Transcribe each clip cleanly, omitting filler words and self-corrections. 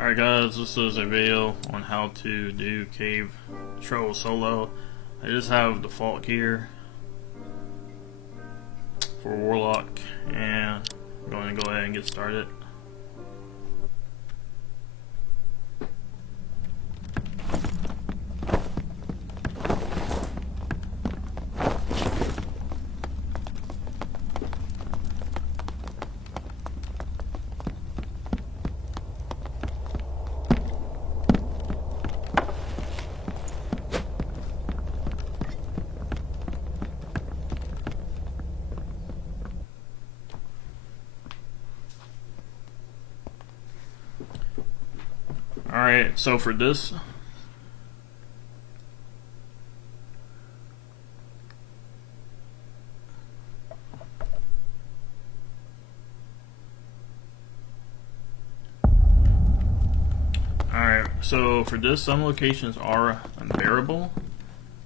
Alright guys, this is a video on how to do cave troll solo. I just have default gear for Warlock and I'm going to go ahead and get started. Alright, so for this, some locations are unbearable.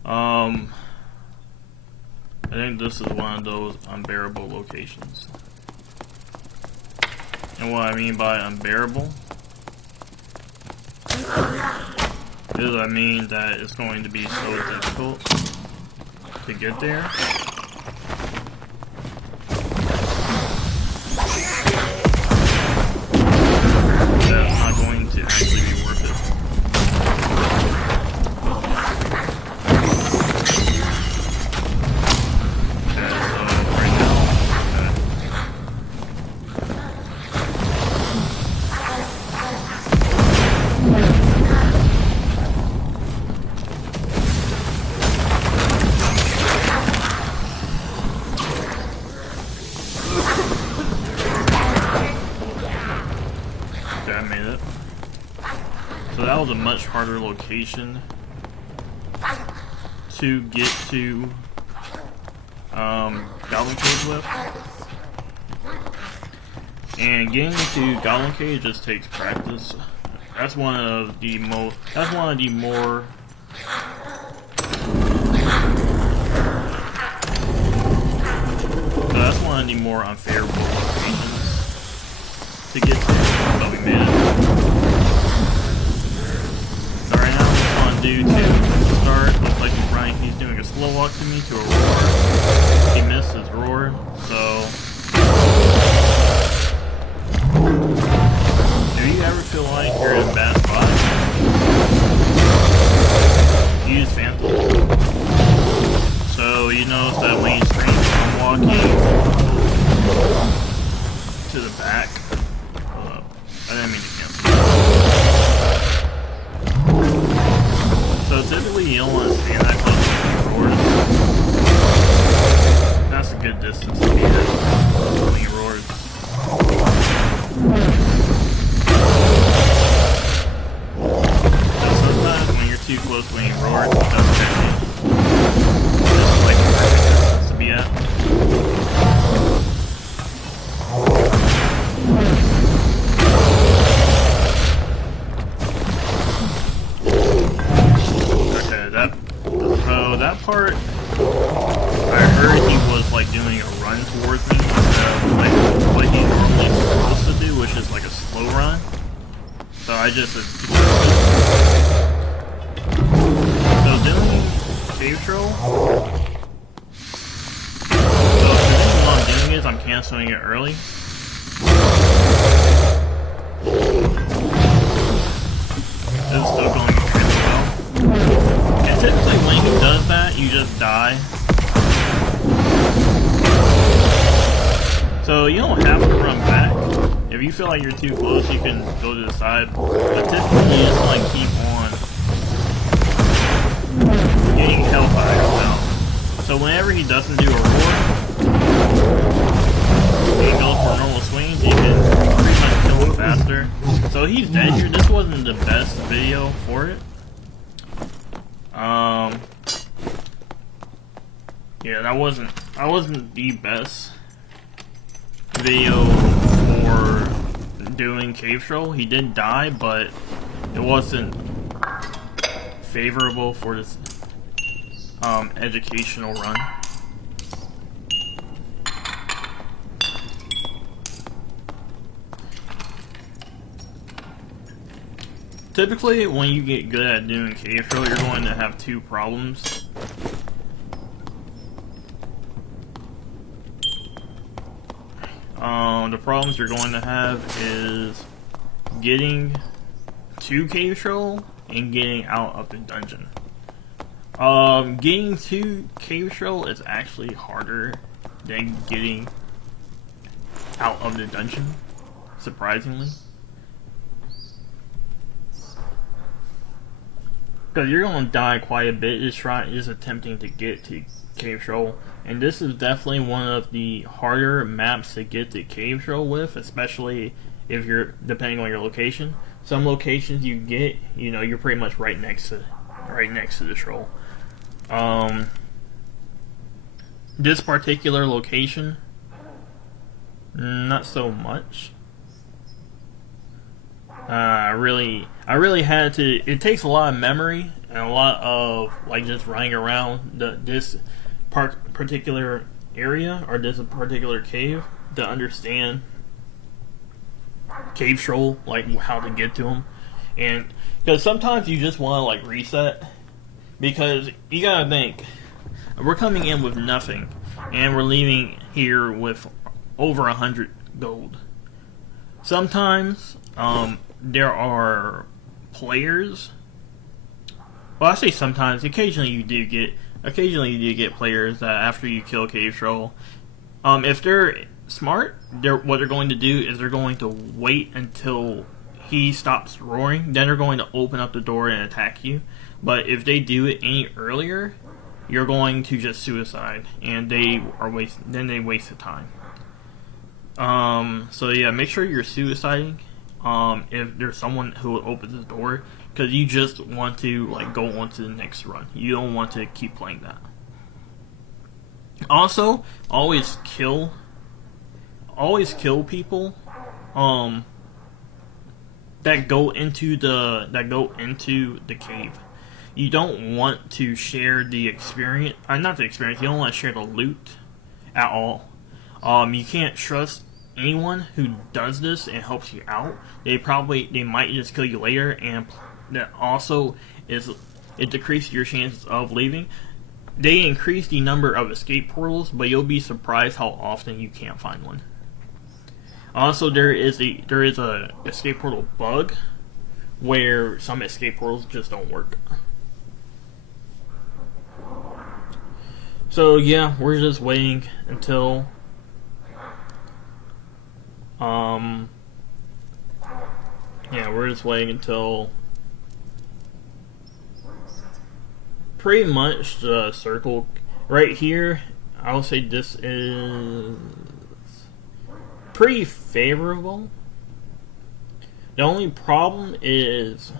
I think this is one of those unbearable locations. And what I mean by unbearable is I mean that it's going to be so difficult to get there. That it's not going to actually be worth it. I made it. So that was a much harder location to get to Goblin Cage with. And getting to Goblin Cage just takes practice. That's one of the more unfavorable locations to get to, but we made it. So right now, what I want to do to start, looks like he's doing a slow walk to me to a roar. He missed his roar, so do you ever feel like you're in a bad spot? Use Phantom. So you notice that when he screams, I'm walking to the back. I didn't mean to cancel. So typically you don't want to stand that close to the roars. That's a good distance to be at when he roars. So sometimes when you're too close when he roars, it doesn't actually. This is like a perfect distance to be at. That part, I heard he was like doing a run towards me instead of like what he normally supposed to do, which is like a slow run. So I just so doing cave troll. So the thing what I'm doing is I'm canceling it early. This is still going pretty well. And typically when he does that, you just die. So you don't have to run back. If you feel like you're too close, you can go to the side. But typically you just like keep on getting hellfire out. So whenever he doesn't do a roar, he goes for normal swings, you can pretty much kill him faster. So he's dead here. This wasn't the best video for it. Yeah, that wasn't the best video for doing cave troll. He did die, but it wasn't favorable for this educational run. typically, when you get good at doing cave troll, you're going to have two problems. The problems you're going to have is getting to cave troll and getting out of the dungeon. Getting to cave troll is actually harder than getting out of the dungeon, surprisingly. Because you're going to die quite a bit just attempting to get to cave troll. And this is definitely one of the harder maps to get to cave troll with, especially if you're, depending on your location. Some locations you get, you know, you're pretty much right next to the troll. This particular location, not so much. I really had to. It takes a lot of memory and a lot of like just running around this particular area or this particular cave to understand cave troll, like how to get to them. And because sometimes you just want to like reset, because you gotta think we're coming in with nothing and we're leaving here with over 100 gold. Sometimes there are players. Well, I say sometimes. Occasionally you do get players that after you kill cave troll, if they're smart, what they're going to do is they're going to wait until he stops roaring. Then they're going to open up the door and attack you. But if they do it any earlier, you're going to just suicide, and they waste the time. So yeah, make sure you're suiciding. If there's someone who opens the door, because you just want to like go on to the next run. You don't want to keep playing that. Also, always kill people that go into the cave. You don't want to share the experience. Not the experience. You don't want to share the loot at all. You can't trust anyone who does this and helps you out. They might just kill you later, and that also it decreases your chances of leaving. They increase the number of escape portals, but you'll be surprised how often you can't find one. Also, there is a escape portal bug where some escape portals just don't work. So yeah, we're just waiting until pretty much the circle right here. I'll say this is pretty favorable. The only problem is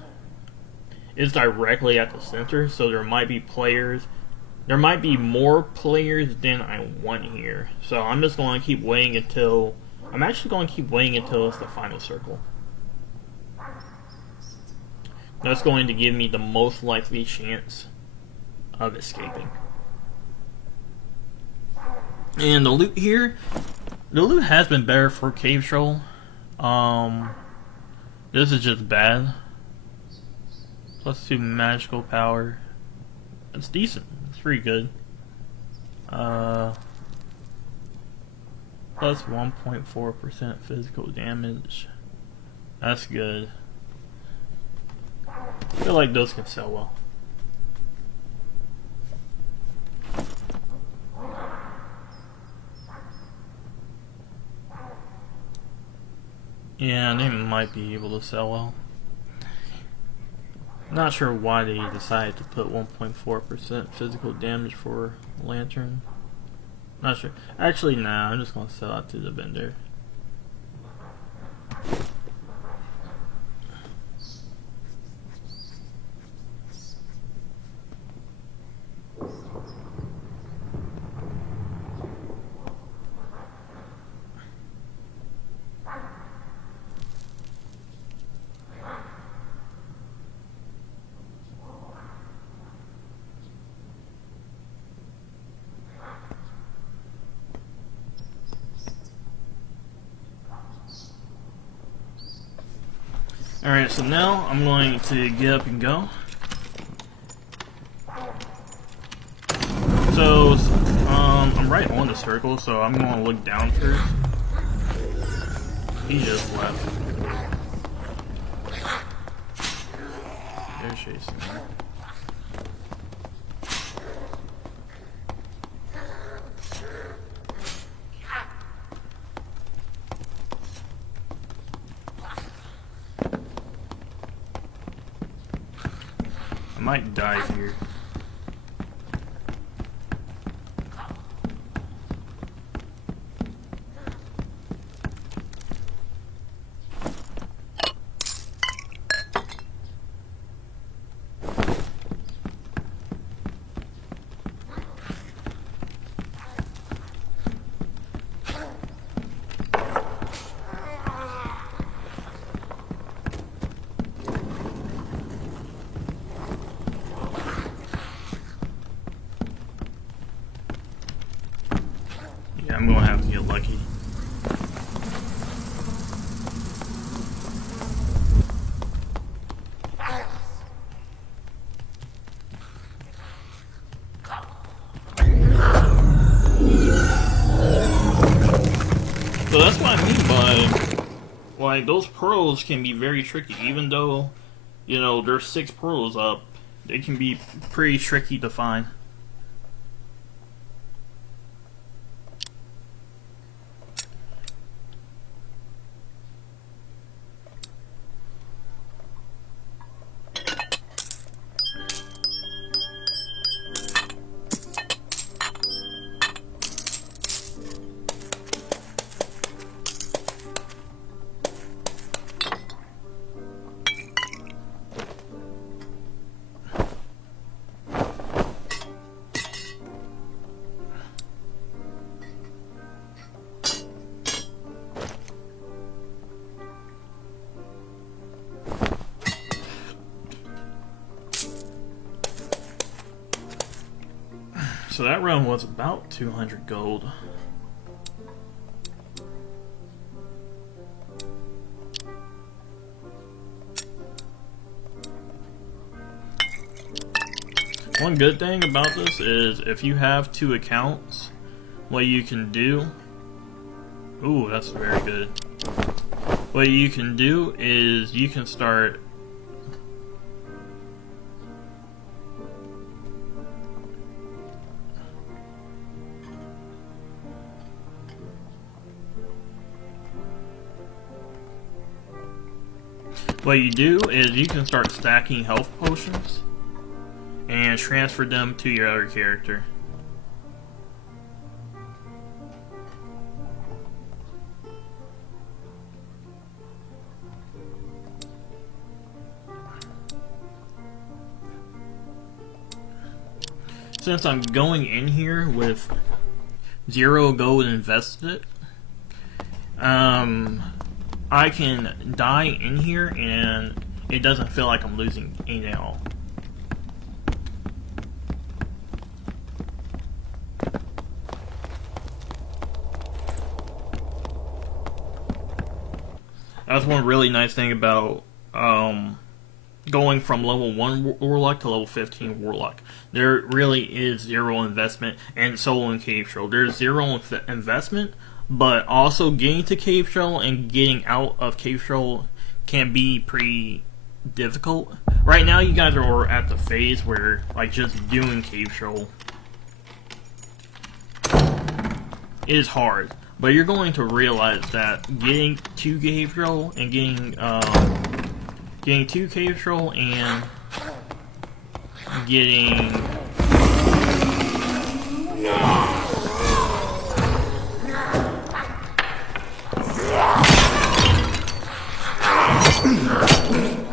it's directly at the center, so there might be more players than I want here. So I'm just going to keep waiting until it's the final circle. That's going to give me the most likely chance of escaping. And the loot here, the loot has been better for cave troll. This is just bad. +2 magical power. It's decent. It's pretty good. Plus 1.4% physical damage. That's good. I feel like those can sell well. Yeah, they might be able to sell well. Not sure why they decided to put 1.4% physical damage for lantern. Not sure. Actually, nah, I'm just gonna sell out to the vendor. Alright, so now I'm going to get up and go. So, I'm right on the circle, so I'm going to look down first. He just left. They're chasing me. I might die here. Yeah, I'm gonna have to get lucky. So that's what I mean by, like, those pearls can be very tricky. Even though, you know, there's 6 pearls up, they can be pretty tricky to find. So that run was about 200 gold. One good thing about this is if you have 2 accounts, what you can do... Ooh, that's very good. What you can do is you can start... What you do is you can start stacking health potions and transfer them to your other character. Since I'm going in here with 0 gold invested, I can die in here and it doesn't feel like I'm losing anything at all. That's one really nice thing about going from level 1 Warlock to level 15 Warlock. There really is 0 investment, and solo in Cave Troll. There's 0 investment, but also getting to Cave Troll and getting out of Cave Troll can be pretty difficult. Right now you guys are at the phase where like just doing Cave Troll is hard. But you're going to realize that getting to Cave Troll and getting to Cave Troll and getting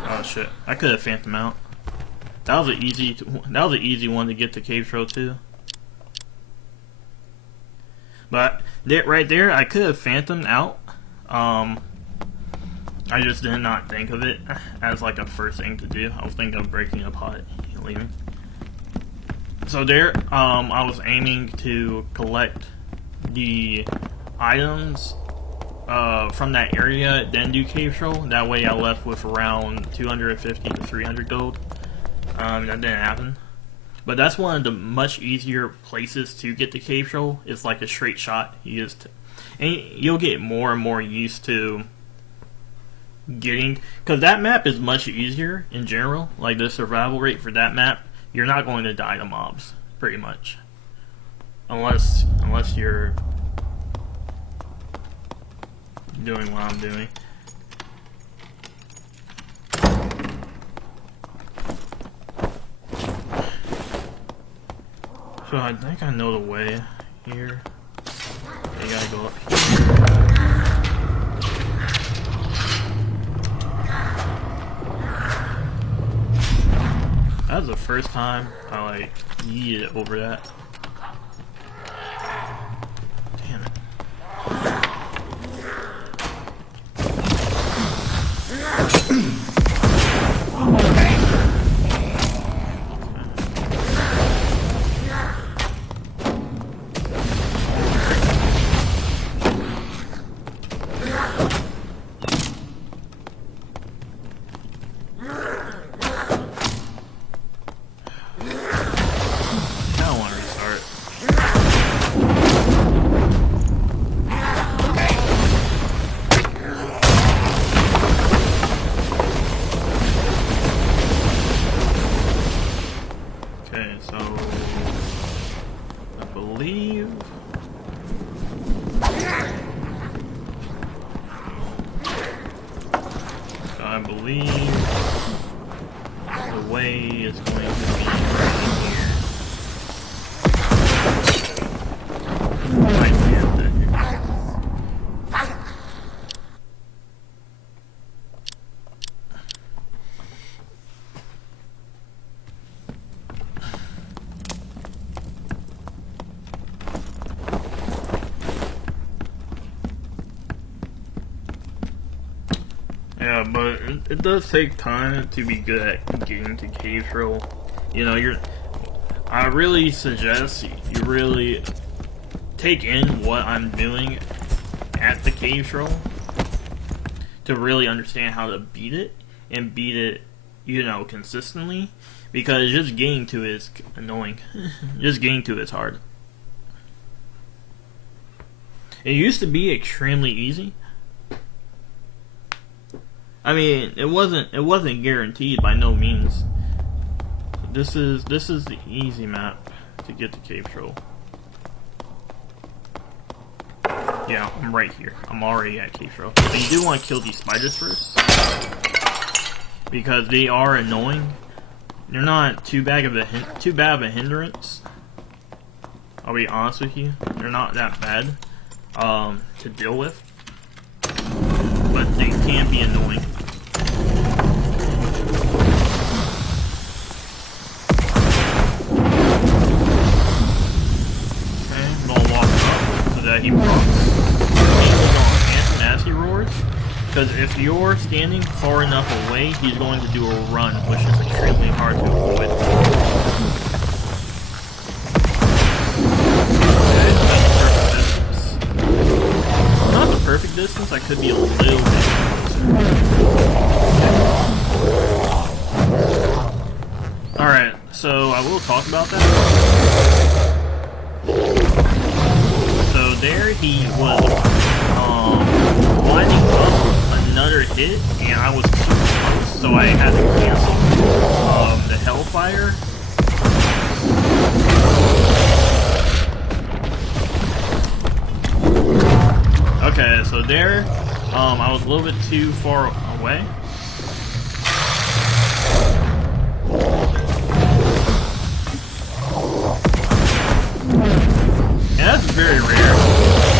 oh shit! I could have phantom out. That was an easy one to get to Cave Troll too. But right there, I could have phantomed out. I just did not think of it as like a first thing to do. I was thinking of breaking a pot and leaving. So there, I was aiming to collect the items from that area, then do cave troll. That way I left with around 250 to 300 gold. That didn't happen. But that's one of the much easier places to get the cave troll. It's like a straight shot. And you'll get more and more used to getting, because that map is much easier in general. Like the survival rate for that map, you're not going to die to mobs pretty much, unless you're doing what I'm doing. So I think I know the way here. You gotta go up here. That was the first time I like yeeted over that. Damn it. I believe the way is going to be right here. Right here. Yeah, but it does take time to be good at getting to cave troll. You know, I really suggest you really take in what I'm doing at the cave troll to really understand how to beat it, and beat it, you know, consistently, because just getting to it is annoying. Just getting to it is hard. It used to be extremely easy. I mean, it wasn't guaranteed by no means. This is the easy map to get to cave troll. Yeah, I'm right here. I'm already at cave troll. But you do want to kill these spiders first, because they are annoying. They're not too bad of a hindrance. I'll be honest with you. They're not that bad to deal with, but they can be annoying. That he procs as he roars, because if you're standing far enough away, he's going to do a run, which is extremely hard to avoid. Okay, that's the perfect distance. Not the perfect distance, I could be a little bit closer. Alright, so I will talk about that. So there he was lining up another hit, and I was too close, so I had to cancel the hellfire. Okay, so there, I was a little bit too far away. And that's very rare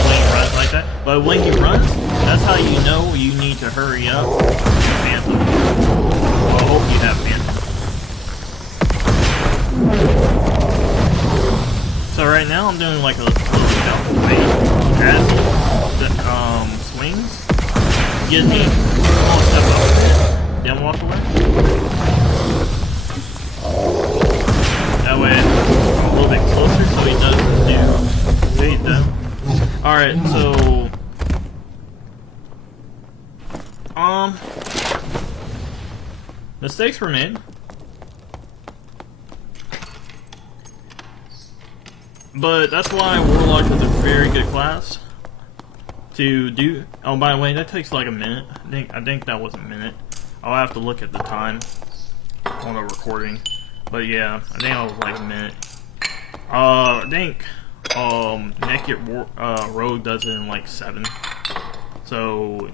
when he runs like that. But when he runs, that's how you know you need to hurry up and phantom. Well, I hope you have phantom. So right now I'm doing like a little jump away as the swings. Gives me a small step up a bit, then walk away. That way I'm a little bit closer so he doesn't do. Alright, so Mistakes were made. But that's why Warlock is a very good class to do. Oh, by the way, that takes like a minute. I think that was a minute. I'll have to look at the time on the recording. But yeah, I think that was like a minute. I think Naked Rogue does it in like 7. So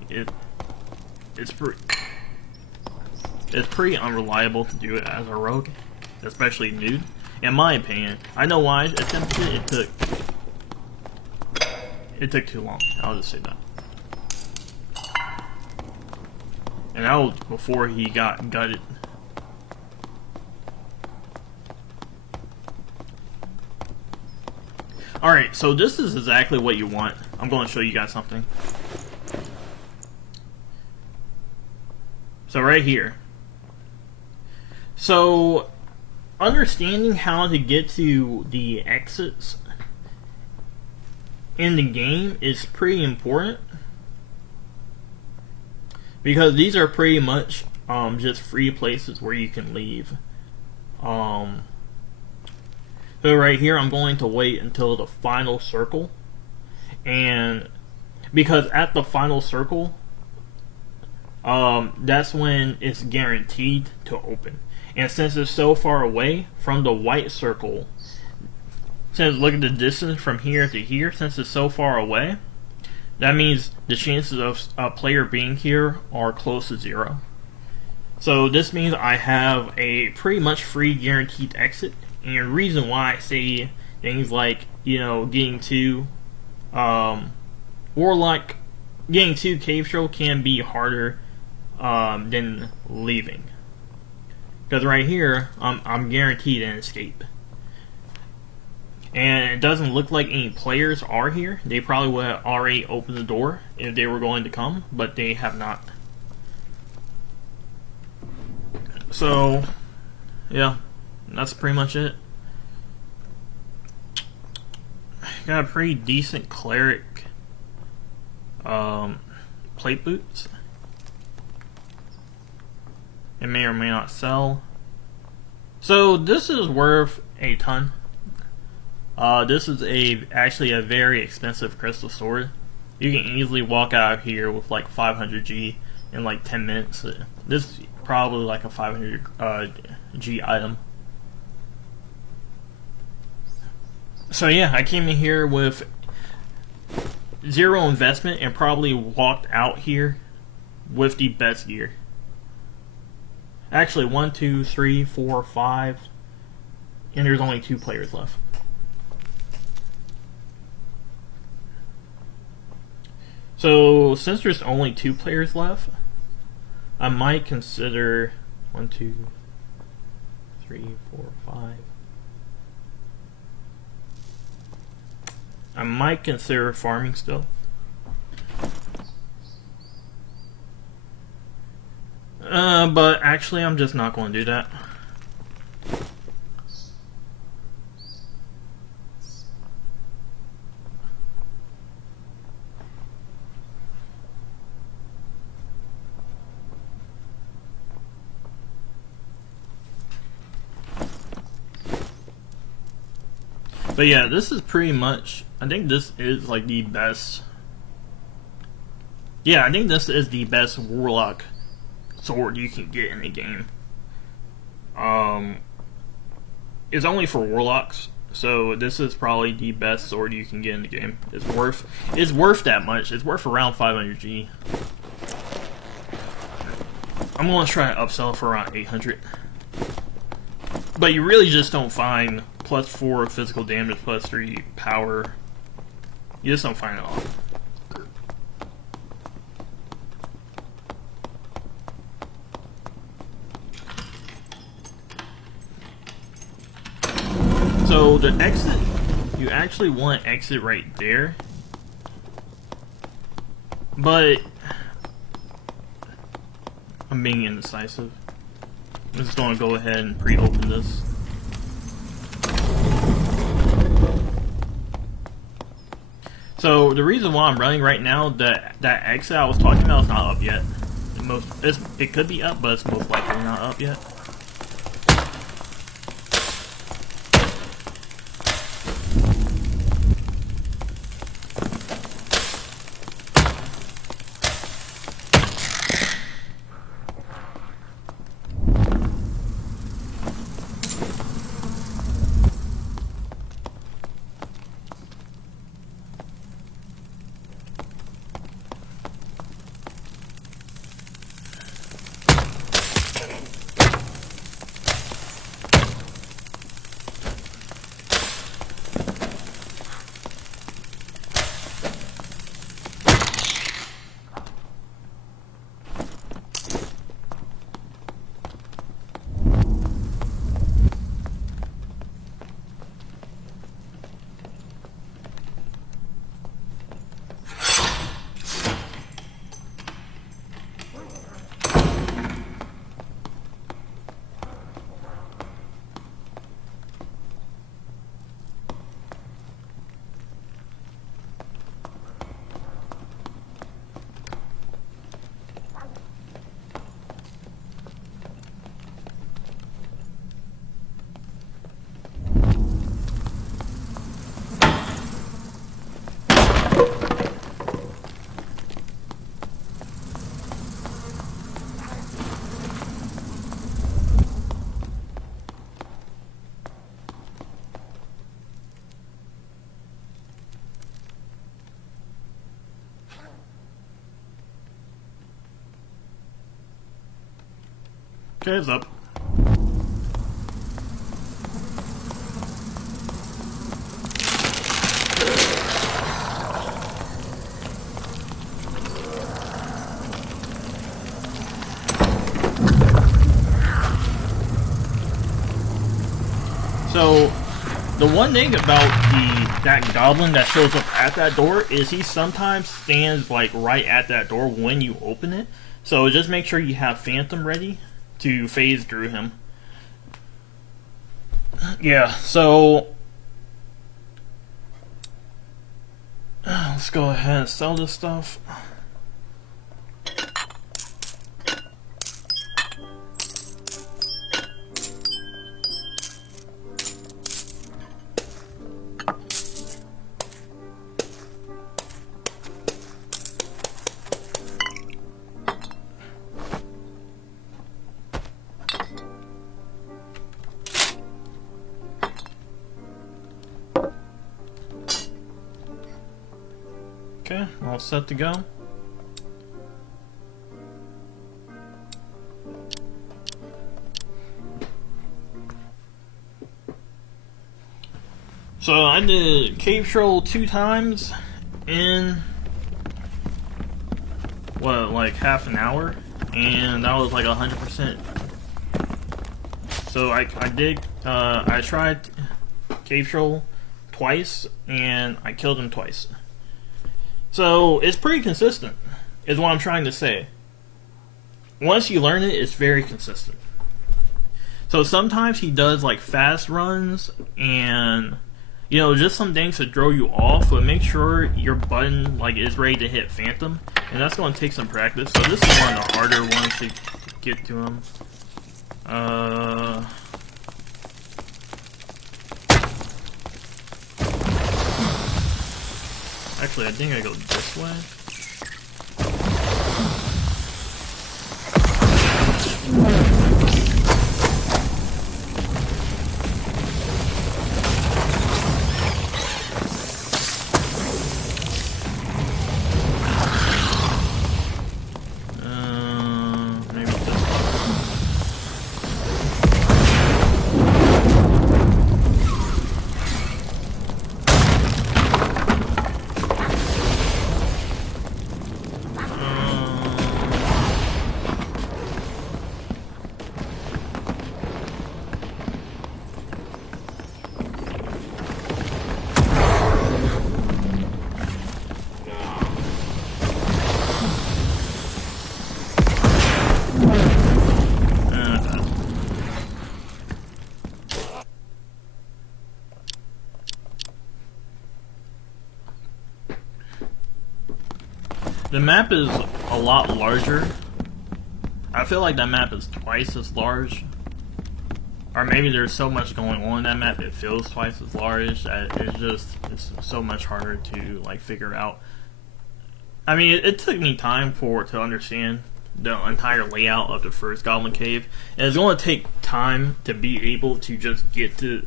it's pretty unreliable to do it as a rogue, especially nude. In my opinion, I know why I attempted it. It took too long. I'll just say that. And that was before he got gutted. Alright, so this is exactly what you want. I'm going to show you guys something. So right here. So, understanding how to get to the exits in the game is pretty important. Because these are pretty much just free places where you can leave. So right here, I'm going to wait until the final circle, and because at the final circle, that's when it's guaranteed to open. And since it's so far away from the white circle, since look at the distance from here to here, since it's so far away, that means the chances of a player being here are close to 0. So this means I have a pretty much free guaranteed exit. And the reason why I say things like, you know, getting to Warlock, getting to Cave Troll can be harder than leaving. Because right here, I'm guaranteed an escape. And it doesn't look like any players are here. They probably would have already opened the door if they were going to come, but they have not. So, yeah. That's pretty much it. Got a pretty decent cleric plate boots. It may or may not sell. So this is worth a ton. This is actually a very expensive crystal sword. You can easily walk out of here with like 500 G in like 10 minutes. This is probably like a 500 G item. So yeah, I came in here with 0 investment and probably walked out here with the best gear. Actually, 1, 2, 3, 4, 5, and there's only 2 players left. So since there's only 2 players left, I might consider 1, 2, 3, 4, 5. I might consider farming still. But actually I'm just not going to do that. But yeah, this is pretty much, I think this is like the best. Yeah, I think this is the best Warlock sword you can get in the game. It's only for Warlocks, so this is probably the best sword you can get in the game. It's worth that much. It's worth around 500 G. I'm gonna try to upsell for around 800. But you really just don't find +4 physical damage, +3 power. You just don't find it all. So the exit, you actually want to exit right there. But I'm being indecisive. I'm just going to go ahead and pre-open this. So the reason why I'm running right now, that exit I was talking about is not up yet. it could be up, but it's most likely not up yet. Okay, it's up. So, the one thing about that goblin that shows up at that door is he sometimes stands like right at that door when you open it. So just make sure you have Phantom ready to phase through him. Yeah, so let's go ahead and sell this stuff. Okay, all set to go. So I did cave troll 2 times in what, like half an hour, and that was like 100%. So I tried cave troll twice and I killed him twice. So it's pretty consistent, is what I'm trying to say. Once you learn it, it's very consistent. So sometimes he does like fast runs and, you know, just some things to throw you off, but make sure your button like is ready to hit Phantom, and that's going to take some practice. So this is one of the harder ones to get to him. Actually, I think I go this way. Maybe this way. The map is a lot larger I feel like that map is twice as large. Or maybe there's so much going on in that map it feels twice as large that it's so much harder to like figure out. I mean, it took me time to understand the entire layout of the first Goblin Cave, and it's going to take time to be able to just get to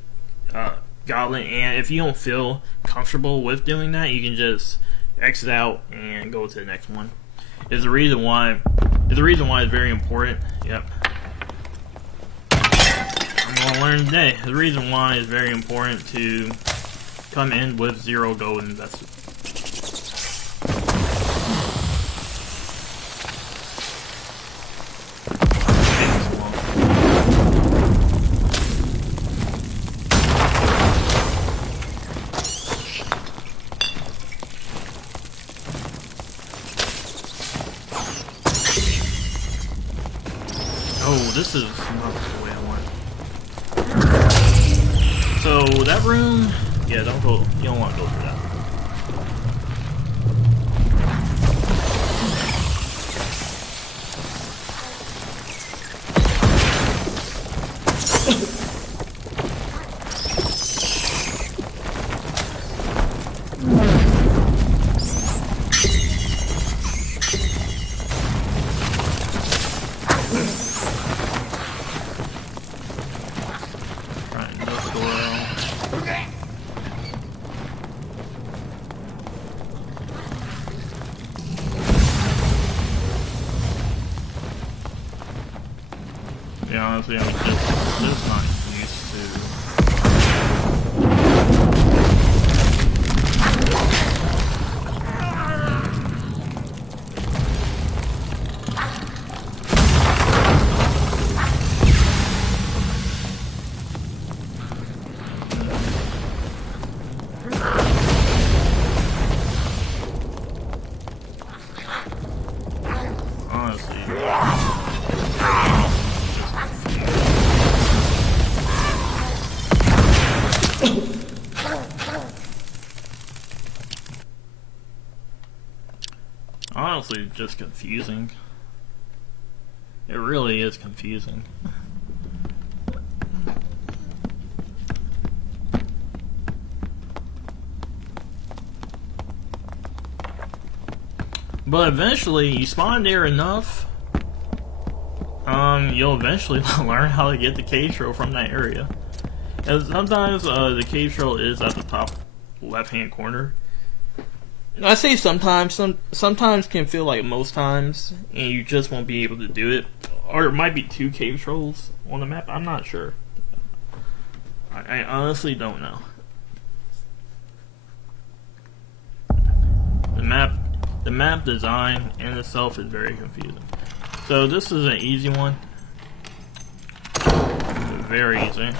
Goblin. And if you don't feel comfortable with doing that, you can just exit out and go to the next one. Is the reason why it's very important. Yep. I'm gonna learn today. The reason why it's very important to come in with 0 gold invested. Oh, this is not the way I want it. So that room, yeah, don't go. You don't want to go through that. Yeah, honestly, I'm just not used to. Honestly. Honestly, just confusing. It really is confusing. But eventually, you spawn there enough, you'll eventually learn how to get the cave trail from that area. And sometimes the cave trail is at the top left-hand corner. I say sometimes, sometimes can feel like most times, and you just won't be able to do it. Or it might be 2 cave trolls on the map, I'm not sure. I honestly don't know. The map design in itself is very confusing. So this is an easy one. Very easy.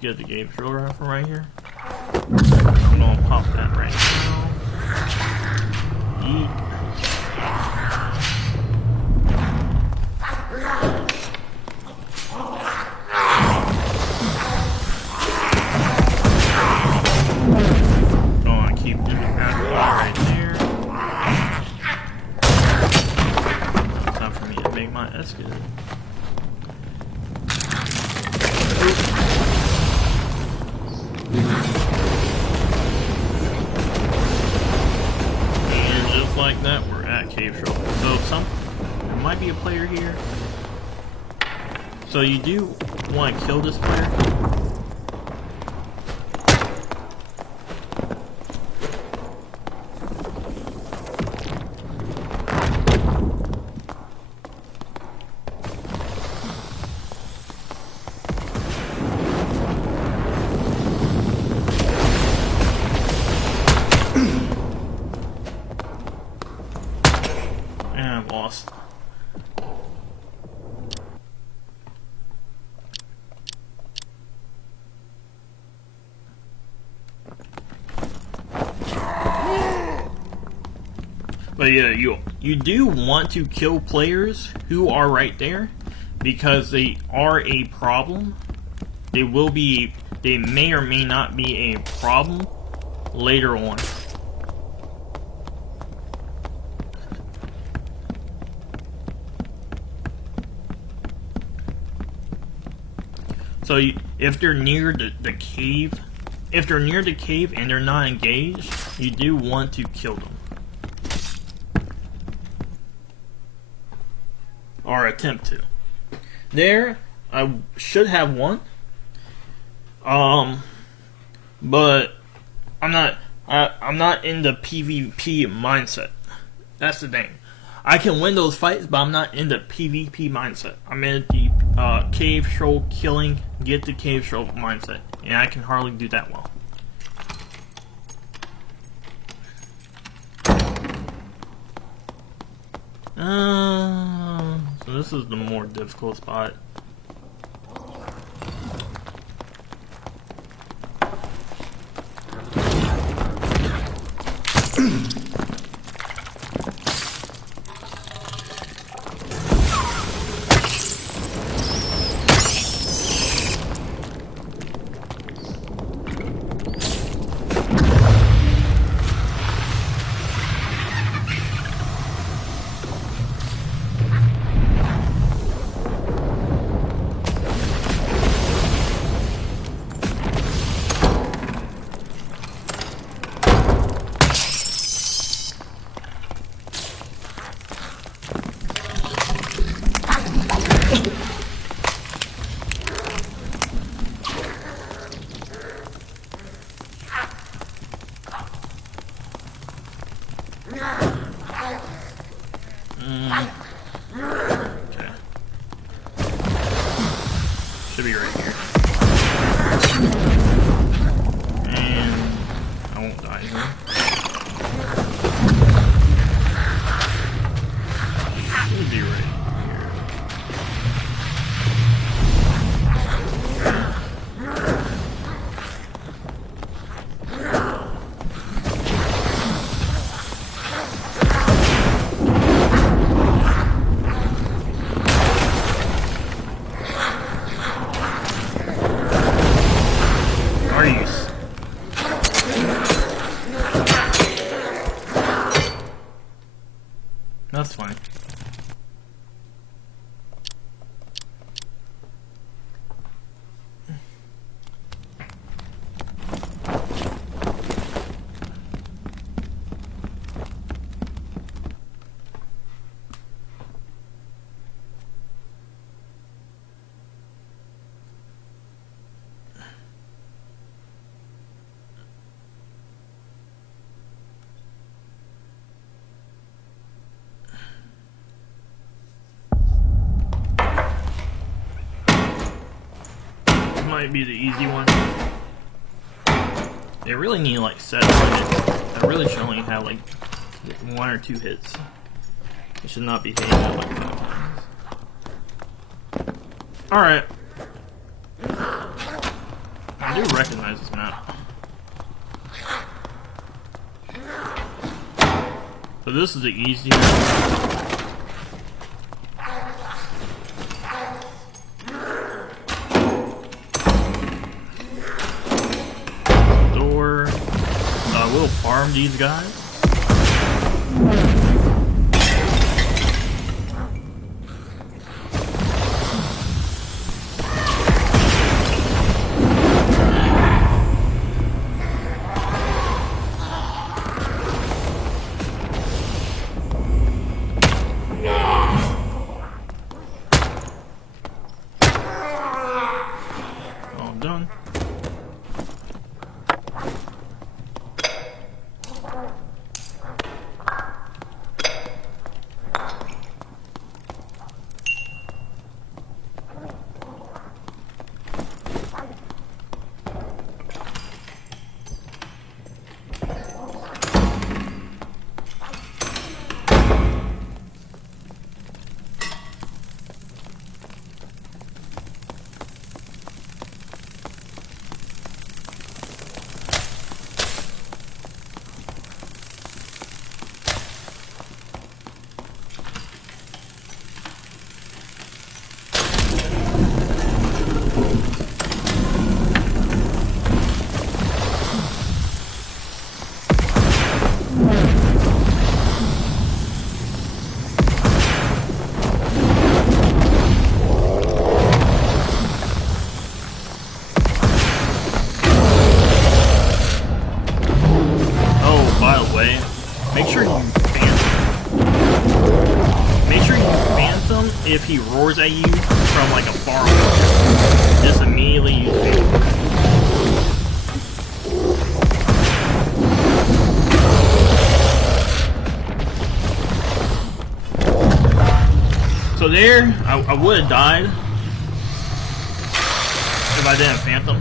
Get the cave troll from right here. I'm gonna pop that right now. Yeet. Gonna keep doing that right there. It's time for me to make my escape. Like that, we're at cave troll. So there might be a player here. So you do want to kill this player. Lost. But yeah, you do want to kill players who are right there because they are a problem. They may or may not be a problem later on. So if they're near the cave, if they're near the cave and they're not engaged, you do want to kill them. Or attempt to. There, I should have one. But I'm not in the PvP mindset. That's the thing. I can win those fights, but I'm not in the PvP mindset. I'm in the cave troll killing, get the cave troll mindset, and I can hardly do that well. So this is the more difficult spot. Okay. Should be right here. And I won't die here. Should be right here. That's fine. Might be the easy one. They really need like set limits. I really should only have like 1 or 2 hits. I should not be hitting that like 5 times. Alright. I do recognize this map. So this is the easier. We'll farm these guys. All done. if he roars at you from like a far away, just immediately use it. So there, I would have died if I didn't Phantom.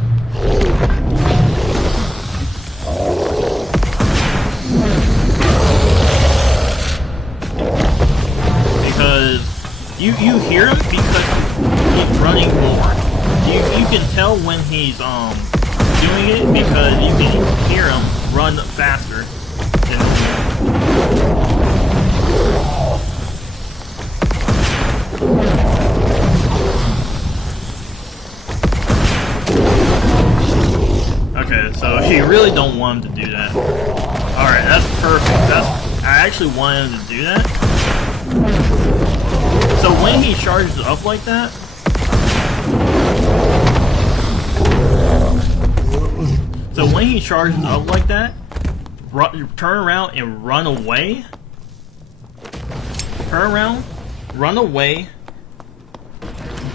Because you hear him because he's running more. You can tell when he's doing it because you can hear him run faster than normal. Okay, so you really don't want him to do that. Alright, that's perfect. I actually wanted him to do that. So when he charges up like that, turn around and run away. Turn around, run away,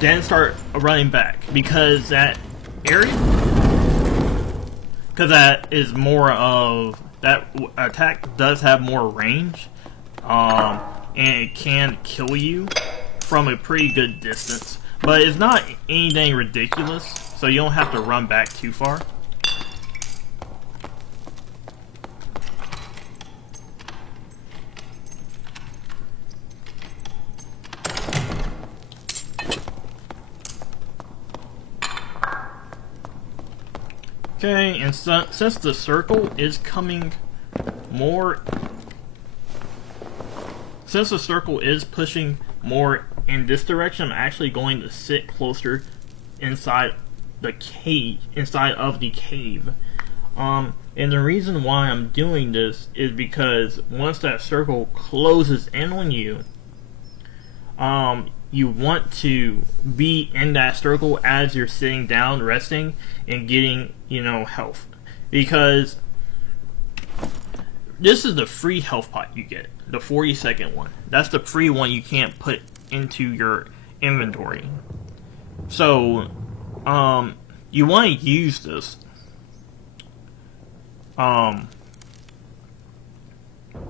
then start running back, because that area, because that is more of, that attack does have more range, and it can kill you from a pretty good distance, but it's not anything ridiculous, so you don't have to run back too far. Okay, and since the circle is coming more, since the circle is pushing more in this direction, I'm actually going to sit closer inside the cave, and the reason why I'm doing this is because once that circle closes in on you, you want to be in that circle as you're sitting down, resting, and getting, health. Because this is the free health pot you get, the 40-second one. That's the free one you can't put into your inventory. So, you want to use this.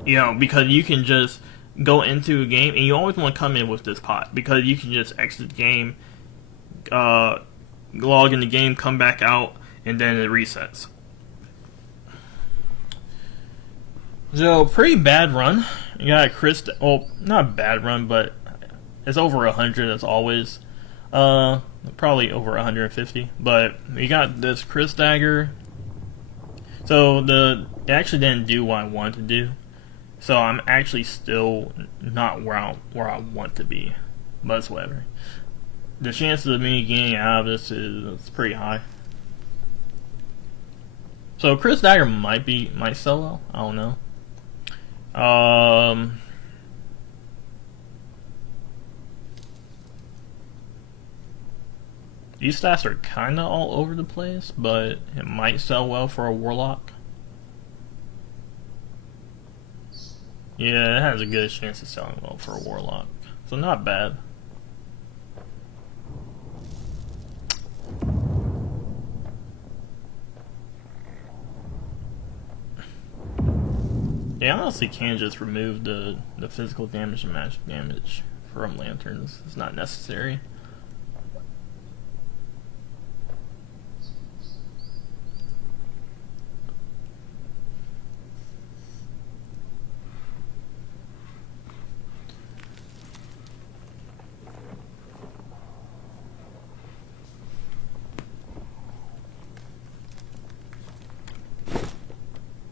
Because you can just go into a game, and you always want to come in with this pot, because you can just exit the game, log in the game, come back out, and then it resets. So, pretty bad run. You got a Chris, well, not a bad run, but it's over 100 as always. Probably over 150, but we got this Chris dagger. So, it actually didn't do what I wanted to do. So I'm actually still not where I want to be, but it's whatever. The chances of me getting out of this is pretty high. So Chris Dagger might solo. I don't know. These stats are kinda all over the place, but it might sell well for a Warlock. Yeah, it has a good chance of selling well for a Warlock. So not bad. Yeah, I honestly can just remove the physical damage and magic damage from lanterns. It's not necessary.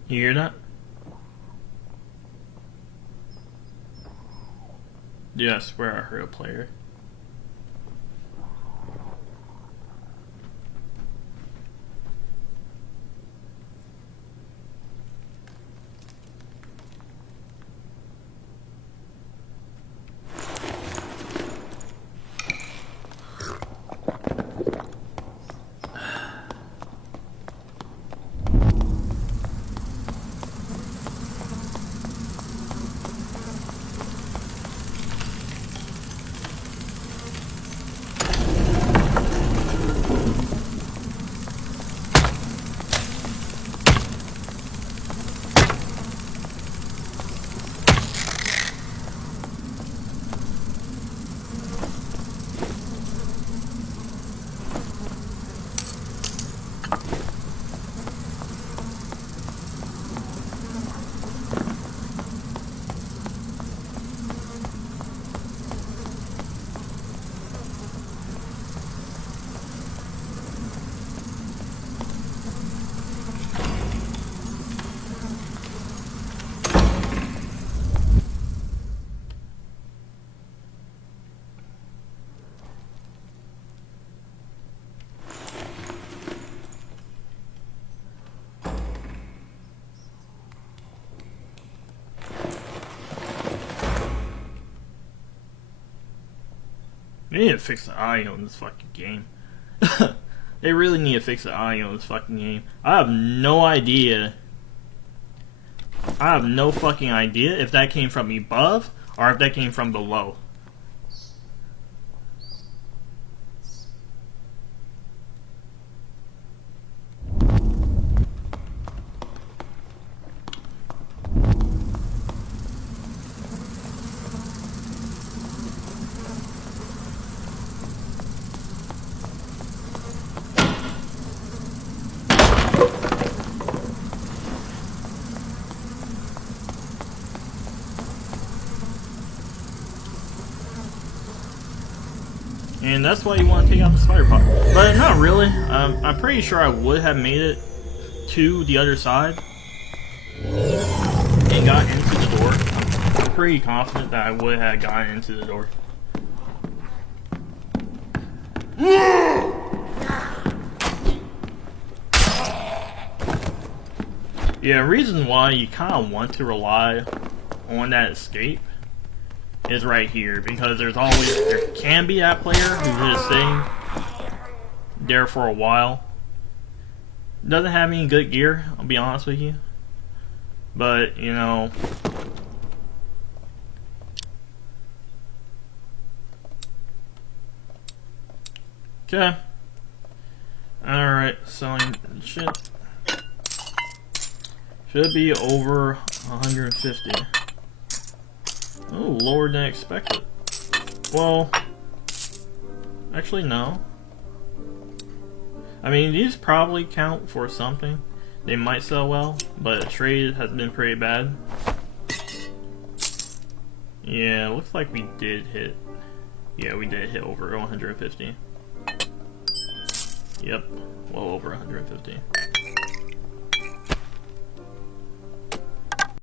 You hear that? Yeah, I swear I heard a player. They need to fix the audio in this fucking game. They really need to fix the audio in this fucking game. I have no idea. I have no fucking idea if that came from above or if that came from below. And that's why you want to take out the spider pot. But not really. I'm pretty sure I would have made it to the other side and got into the door. I'm pretty confident that I would have gotten into the door. Yeah, reason why you kind of want to rely on that escape is right here, because there can be that player who's just sitting there for a while. Doesn't have any good gear, I'll be honest with you. But, you know, okay. Alright, selling shit. Should be over 150. Oh, lower than expected. Well, actually no. I mean, these probably count for something. They might sell well, but trade has been pretty bad. Yeah, looks like we did hit. Yeah, we did hit over 150. Yep, well over 150.